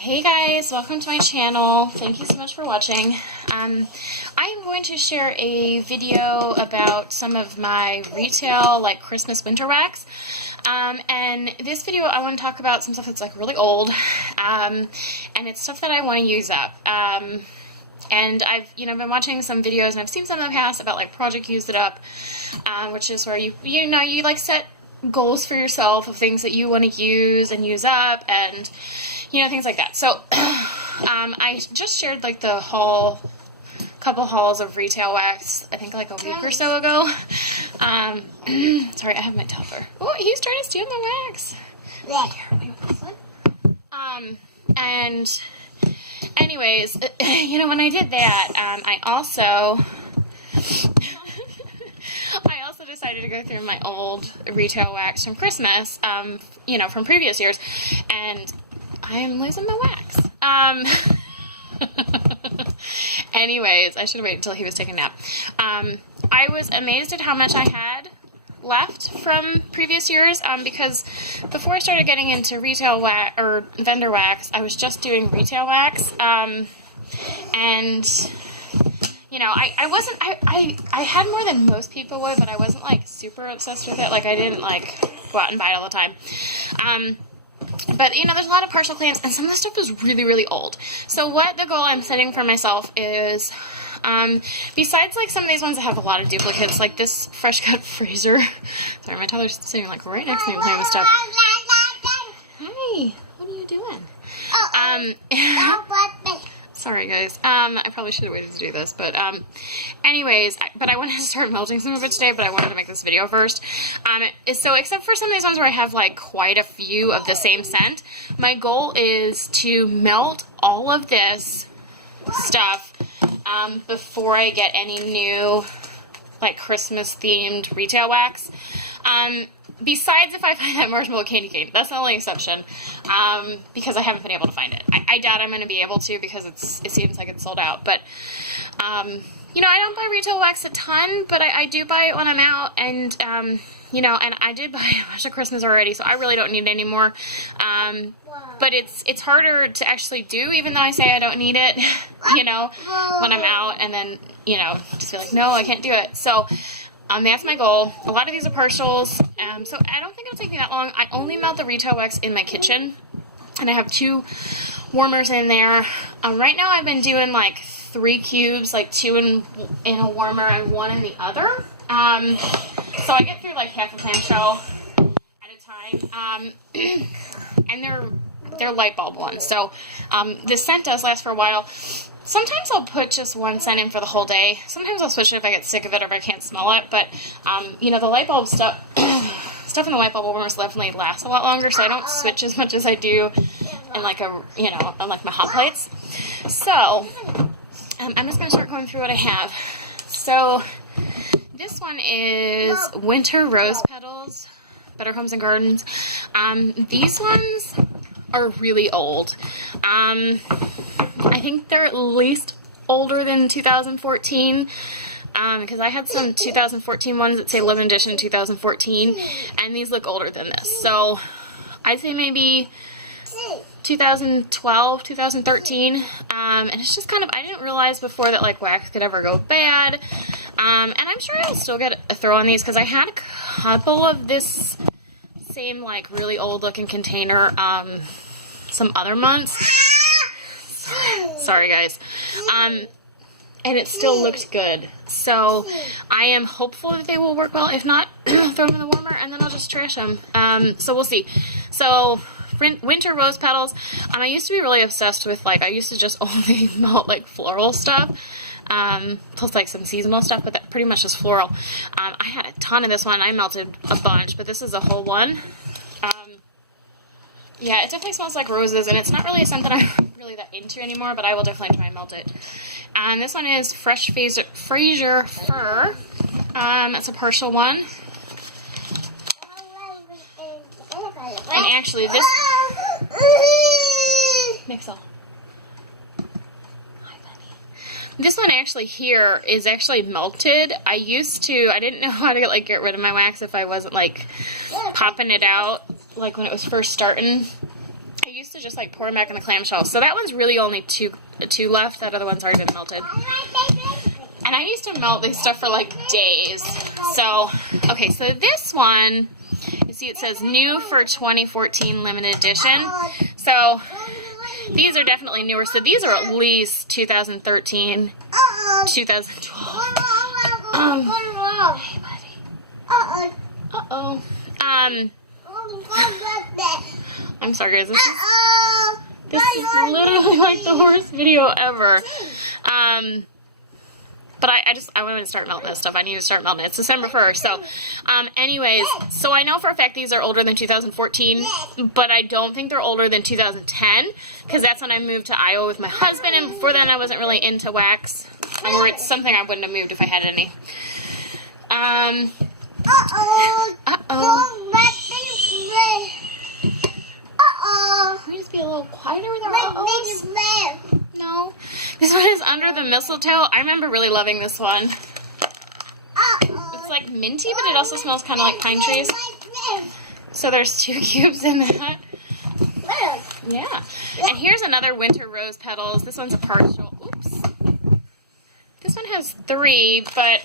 Hey guys, welcome to my channel. Thank you so much for watching. I am going to share a video about some of my retail Christmas winter wax. And this video I want to talk about some stuff that's really old, and it's stuff that I want to use up. And I've been watching some videos and I've seen some in the past about Project Use It Up, which is where you set goals for yourself of things that you want to use and use up, and things like that. So I just shared the couple hauls of retail wax, I think a week or so ago. Sorry, I have my toddler. Oh, he's trying to steal my wax. And anyways, when I did that, I also decided to go through my old retail wax from Christmas, from previous years, and I'm losing my wax. Anyways, I should have waited until he was taking a nap. I was amazed at how much I had left from previous years, because before I started getting into retail wax or vendor wax, I was just doing retail wax, and I had more than most people would, but I wasn't super obsessed with it. I didn't go out and buy it all the time. But there's a lot of partial claims, and some of the stuff was really, really old. So what the goal I'm setting for myself is, besides some of these ones that have a lot of duplicates, like this fresh cut freezer. Sorry, my toddler's sitting right next to me playing with stuff. Hi, what are you doing? Sorry guys, I probably should have waited to do this, but anyways, I wanted to start melting some of it today, but I wanted to make this video first. So except for some of these ones where I have quite a few of the same scent, my goal is to melt all of this stuff before I get any new Christmas themed retail wax. Besides if I find that marshmallow candy cane. That's the only exception, because I haven't been able to find it. I doubt I'm going to be able to, because it seems like it's sold out. But, I don't buy retail wax a ton, but I do buy it when I'm out, and, and I did buy a bunch of Christmas already, so I really don't need any more. But it's harder to actually do, even though I say I don't need it, when I'm out, and then, just be no, I can't do it. So, that's my goal. A lot of these are partials, so I don't think it'll take me that long. I only melt the retail wax in my kitchen, and I have 2 warmers in there. Right now I've been doing 3 cubes, 2 in a warmer and 1 in the other. So I get through half a clamshell at a time, and they're light bulb ones. So the scent does last for a while. Sometimes I'll put just 1 scent in for the whole day. Sometimes I'll switch it if I get sick of it or if I can't smell it. But, the light bulb stuff in the light bulb warmers definitely lasts a lot longer, so I don't switch as much as I do in on my hot plates. So, I'm just going to start going through what I have. So, this one is Winter Rose Petals, Better Homes and Gardens. These ones are really old. I think they're at least older than 2014, because I had some 2014 ones that say Limited Edition 2014, and these look older than this. So I'd say maybe 2012, 2013, and it's just I didn't realize before that wax could ever go bad, and I'm sure I'll still get a throw on these, because I had a couple of this same really old looking container some other months. Sorry guys. And it still looked good. So I am hopeful that they will work well. If not, I'll throw them in the warmer and then I'll just trash them. So we'll see. So Winter Rose Petals. I used to be really obsessed with I used to just only melt floral stuff. Plus some seasonal stuff, but that pretty much is floral. I had a ton of this one. I melted a bunch, but this is a whole one. Yeah, it definitely smells like roses, and it's not really a scent that I'm really that into anymore, but I will definitely try and melt it. And this one is Fresh Fraser Fir. It's a partial one. And actually, this... Mixel. This one actually here is actually melted. I didn't know how to get rid of my wax if I wasn't popping it out when it was first starting. I used to just like pour them back in the clamshell. So that one's really only two left. That other one's already been melted. And I used to melt these stuff for like days. So, okay, so this one, you see it says new for 2014 limited edition. So these are definitely newer. So these are at least 2013, 2012. Hey, buddy. Uh-oh. I'm sorry, guys. This is literally like the worst video ever. But I wanted to start melting this stuff. I need to start melting it. It's December 1st. So, anyways, so I know for a fact these are older than 2014, but I don't think they're older than 2010, because that's when I moved to Iowa with my husband, and before then I wasn't really into wax, or it's something I wouldn't have moved if I had any. Can we just be a little quieter with our uh-ohs? No. This one is Under the Mistletoe. I remember really loving this one. It's like minty, but it also smells kind of like pine trees. So there's 2 cubes in that. Yeah. And here's another Winter Rose Petals. This one's a partial. Oops. This one has 3, but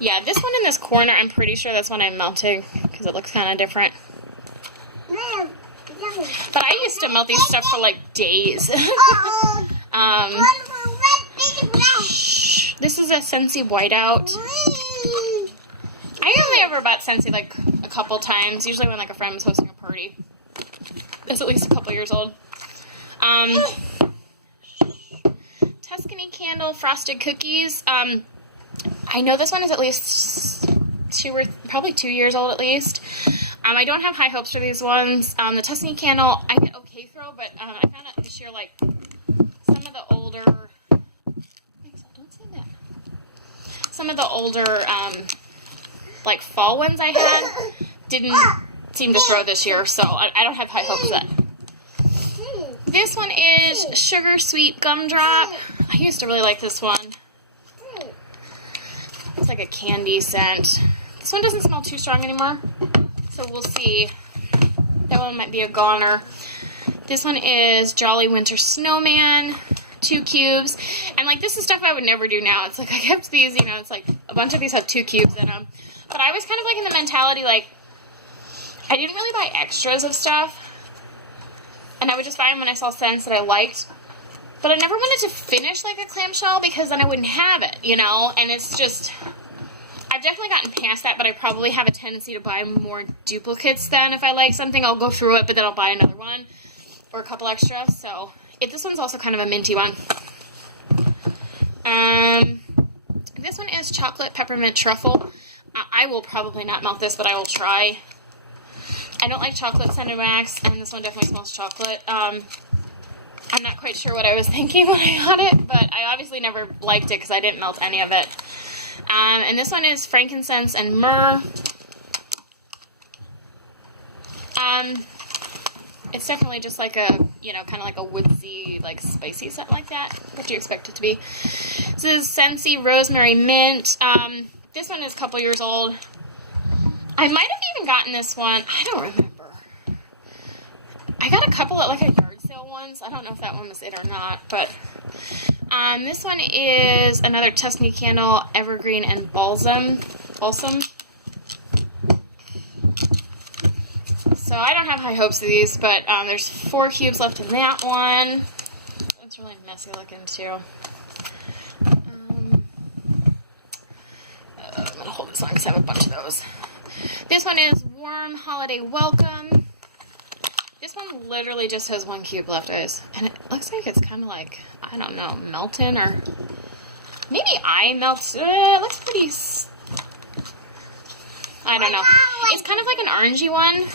yeah, this one in this corner, I'm pretty sure that's one I'm melting because it looks kind of different. But I used to melt these stuff for like days. This is a Scentsy Whiteout. I only ever bought Scentsy like a couple times, usually when like a friend was hosting a party. It's at least a couple years old. Tuscany Candle Frosted Cookies. I know this one is at least probably 2 years old at least. I don't have high hopes for these ones. The Tuscany Candle, I get okay throw, but I found out this year, like, some of the older, don't say that. Some of the older, like, fall ones I had didn't seem to throw this year, so I don't have high hopes for that. This one is Sugar Sweet Gumdrop. I used to really like this one. It's like a candy scent. This one doesn't smell too strong anymore, so we'll see. That one might be a goner. This one is Jolly Winter Snowman, 2 cubes. And like, this is stuff I would never do now. It's like I kept these, you know, it's like a bunch of these have 2 cubes in them. But I was kind of like in the mentality, like, I didn't really buy extras of stuff. And I would just buy them when I saw scents that I liked. But I never wanted to finish like a clamshell because then I wouldn't have it, you know? And it's just, I've definitely gotten past that, but I probably have a tendency to buy more duplicates then. If I like something, I'll go through it, but then I'll buy another one or a couple extras. So this one's also kind of a minty one. This one is Chocolate Peppermint Truffle. I will probably not melt this, but I will try. I don't like chocolate scented wax, and this one definitely smells chocolate. I'm not quite sure what I was thinking when I got it, but I obviously never liked it because I didn't melt any of it. And this one is Frankincense and Myrrh. It's definitely just like a, you know, kind of like a woodsy, like spicy scent like that. What do you expect it to be? This is Scentsy Rosemary Mint. This one is a couple years old. I might have even gotten this one. I don't remember. I got a couple at like a yard sale once. I don't know if that one was it or not, but this one is another Tuscany Candle, Evergreen and Balsam. So I don't have high hopes of these, but there's 4 cubes left in that one. It's really messy looking too. I'm gonna hold this on because I have a bunch of those. This one is Warm Holiday Welcome. This one literally just has 1 cube left, guys. And it looks like it's kind of like, I don't know, melting or maybe I melt. It looks pretty, I don't know. It's kind of like an orangey one.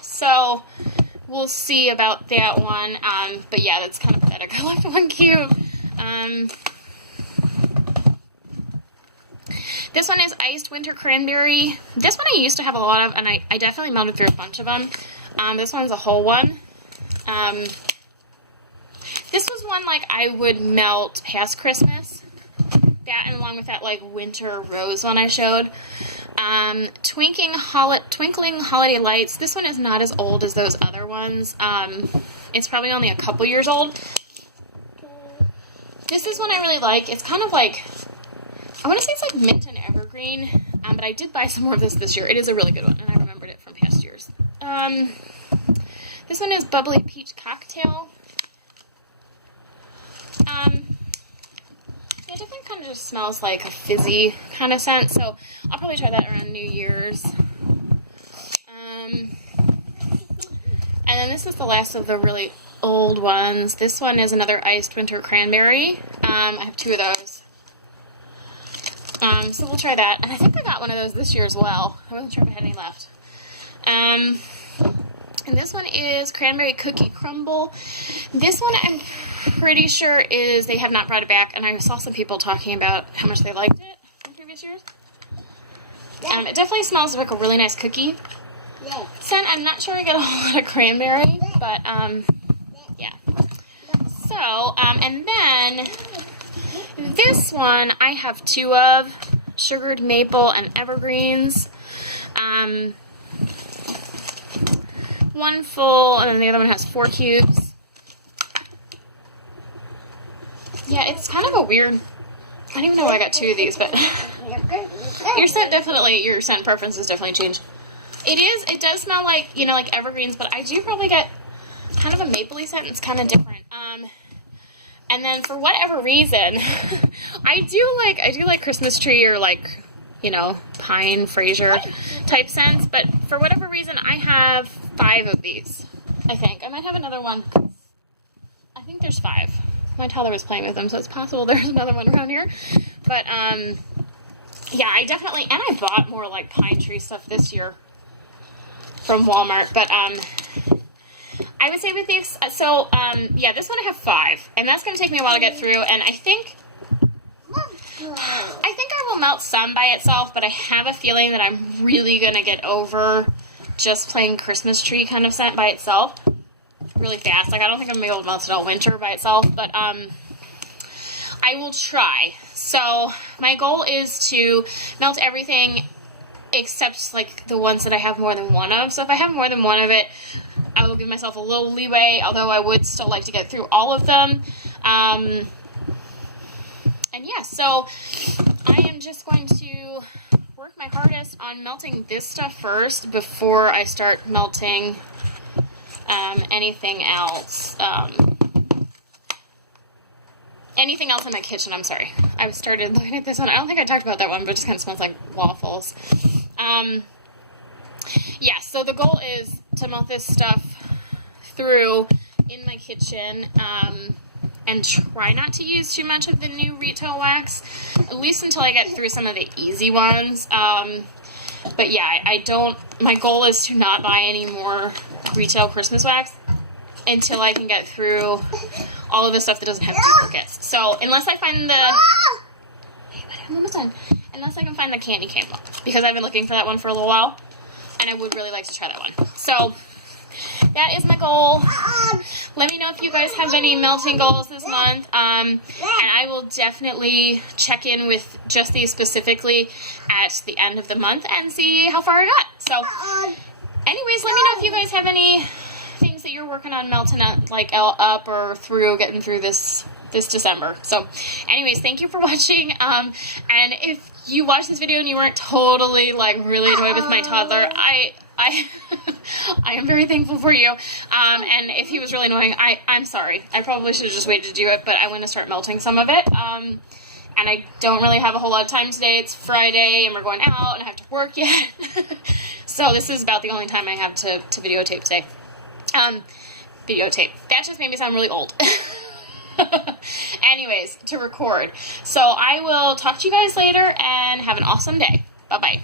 So we'll see about that one. But yeah, that's kind of pathetic. I left 1 cube. This one is Iced Winter Cranberry. This one I used to have a lot of, and I definitely melted through a bunch of them. This one's a whole one. This was one like I would melt past Christmas That, and along with that, like, winter rose one I showed. Twinkling Holiday Lights. This one is not as old as those other ones. It's probably only a couple years old. This is one I really like. It's kind of like, I want to say it's like mint and evergreen, but I did buy some more of this year. It is a really good one, and I remembered it from past years. This one is Bubbly Peach Cocktail. Yeah, it definitely kind of just smells like a fizzy kind of scent, so I'll probably try that around New Year's. And then this is the last of the really old ones. This one is another Iced Winter Cranberry. I have 2 of those. So we'll try that. And I think I got one of those this year as well. I wasn't sure if I had any left. And this one is Cranberry Cookie Crumble. This one I'm pretty sure is, they have not brought it back, and I saw some people talking about how much they liked it in previous years. It definitely smells like a really nice cookie scent. I'm not sure I get a whole lot of cranberry, but yeah. So, and then this one I have 2 of, Sugared Maple and Evergreens. One full, and then the other one has 4 cubes. Yeah, it's kind of a weird, I don't even know why I got 2 of these, but your scent preferences definitely changed. It does smell like, you know, like evergreens, but I do probably get kind of a mapley scent. It's kind of different. And then for whatever reason, I do like Christmas tree or like, you know, pine, Fraser type scents, but for whatever reason, I have 5 of these, I think. I might have another one. I think there's 5. My toddler was playing with them, so it's possible there's another one around here. But, yeah, I definitely, and I bought more, like, pine tree stuff this year from Walmart, but, I would say with these, so, yeah, this one I have 5, and that's going to take me a while to get through, and I think I will melt some by itself, but I have a feeling that I'm really going to get over just plain Christmas tree kind of scent by itself really fast. Like, I don't think I'm going to be able to melt it all winter by itself, but I will try. So my goal is to melt everything except, like, the ones that I have more than 1 of. So if I have more than 1 of it, I will give myself a little leeway, although I would still like to get through all of them. And yeah, so I am just going to work my hardest on melting this stuff first before I start melting anything else. Anything else in my kitchen, I'm sorry. I started looking at this one. I don't think I talked about that one, but it just kind of smells like waffles. Yeah, so the goal is to melt this stuff through in my kitchen, and try not to use too much of the new retail wax, at least until I get through some of the easy ones. But yeah, my goal is to not buy any more retail Christmas wax until I can get through all of the stuff that doesn't have duplicates. So unless I find I'm almost done. Unless I can find the candy cane one, because I've been looking for that one for a little while, and I would really like to try that one. So that is my goal. Let me know if you guys have any melting goals this month, and I will definitely check in with just these specifically at the end of the month and see how far I got. So anyways, let me know if you guys have any things that you're working on melting up, like up or through, getting through this December. So anyways, thank you for watching, and if you watched this video and you weren't totally, like, really annoyed with my toddler, I am very thankful for you, and if he was really annoying, I'm sorry. I probably should have just waited to do it, but I want to start melting some of it, and I don't really have a whole lot of time today. It's Friday, and we're going out, and I have to work yet, so this is about the only time I have to videotape today. Videotape. That just made me sound really old. Anyways, to record. So I will talk to you guys later, and have an awesome day. Bye-bye.